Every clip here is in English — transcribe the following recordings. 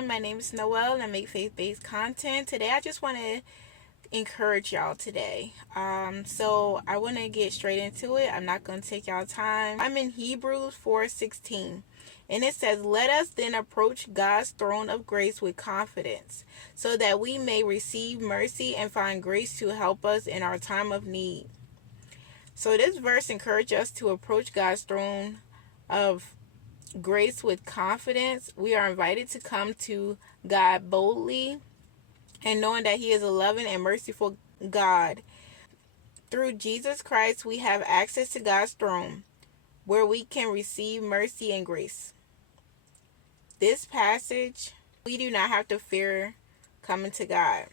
everyone. My name is Noelle and I make faith-based content. Today I just want to encourage y'all today. So I want to get straight into it. I'm not going to take y'all time. I'm in Hebrews 4:16. And it says, "Let us then approach God's throne of grace with confidence, so that we may receive mercy and find grace to help us in our time of need." So this verse encourages us to approach God's throne of grace with confidence. We are invited to come to God boldly and knowing that He is a loving and merciful God. Through Jesus Christ, we have access to God's throne where we can receive mercy and grace. This passage, we do not have to fear coming to God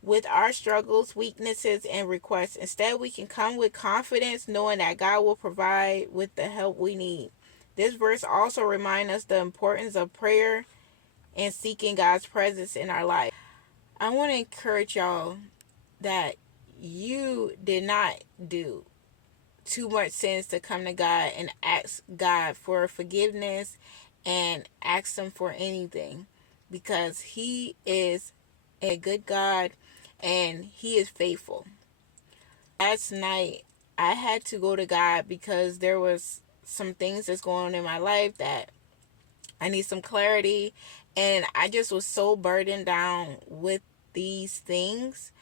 with our struggles, weaknesses, and requests. Instead, we can come with confidence knowing that God will provide with the help we need. This verse also reminds us the importance of prayer and seeking God's presence in our life. I want to encourage y'all that you did not do too much sins to come to God and ask God for forgiveness and ask Him for anything, because He is a good God and He is faithful. Last night I had to go to God because there was some things that's going on in my life that I need some clarity, and I just was so burdened down with these things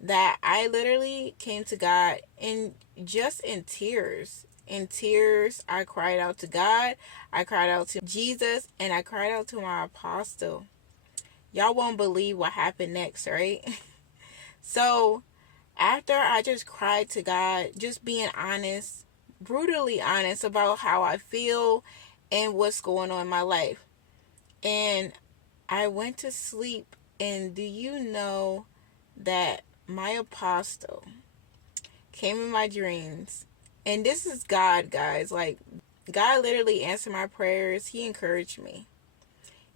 that I literally came to God and just in tears. In tears, I cried out to God, I cried out to Jesus, and I cried out to my apostle. Y'all won't believe what happened next, right? So after I just cried to God, just being honest, brutally honest about how I feel and what's going on in my life. And I went to sleep, and do you know that my apostle came in my dreams? And this is God, guys. Like, God literally answered my prayers. He encouraged me.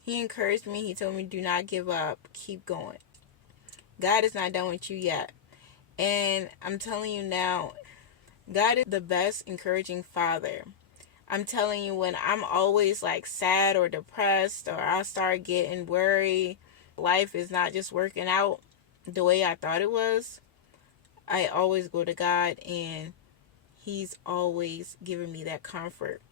He encouraged me. He told me, do not give up. Keep going. God is not done with you yet. And I'm telling you now, God is the best encouraging father. I'm telling you, when I'm always like sad or depressed, or I start getting worried, life is not just working out the way I thought it was, I always go to God, and He's always giving me that comfort.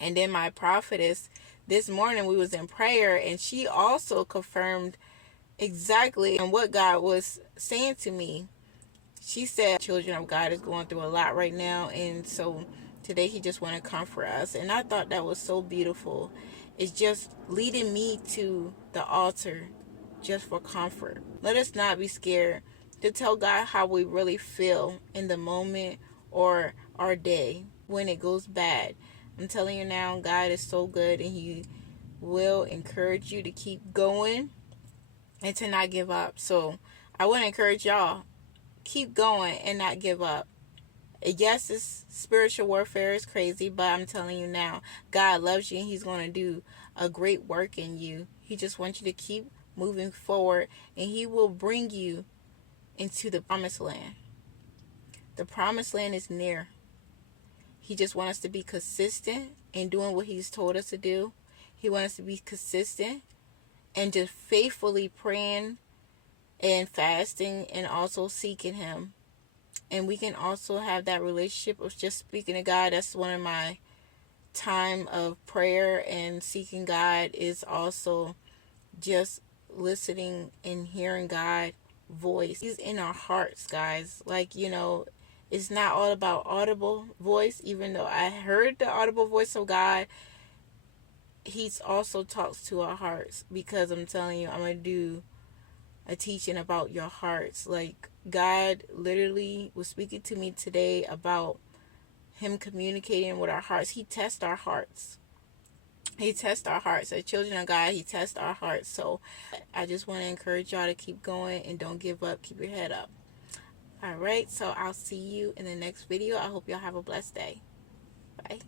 And then my prophetess, this morning we was in prayer, and she also confirmed exactly what God was saying to me. She said, children of God is going through a lot right now, and so today He just want to comfort us. And I thought that was so beautiful. It's just leading me to the altar just for comfort. Let us not be scared to tell God how we really feel in the moment or our day when it goes bad. I'm telling you now, God is so good, and He will encourage you to keep going and to not give up. So I want to encourage y'all, keep going and not give up. Yes, this spiritual warfare is crazy, but I'm telling you now, God loves you, and He's going to do a great work in you. He just wants you to keep moving forward, and He will bring you into the promised land. The promised land is near. He just wants us to be consistent in doing what He's told us to do. He wants us to be consistent and just faithfully praying and fasting and also seeking Him. And we can also have that relationship of just speaking to God. That's one of my time of prayer and seeking God, is also just listening and hearing God's voice. He's in our hearts, guys. Like, it's not all about audible voice. Even though I heard the audible voice of God, He's also talks to our hearts, because I'm telling you, I'm going to do a teaching about your hearts. Like, God literally was speaking to me today about Him communicating with our hearts. He tests our hearts. He tests our hearts. As children of God, He tests our hearts. So I just want to encourage y'all to keep going and don't give up. Keep your head up. All right. So I'll see you in the next video. I hope y'all have a blessed day. Bye.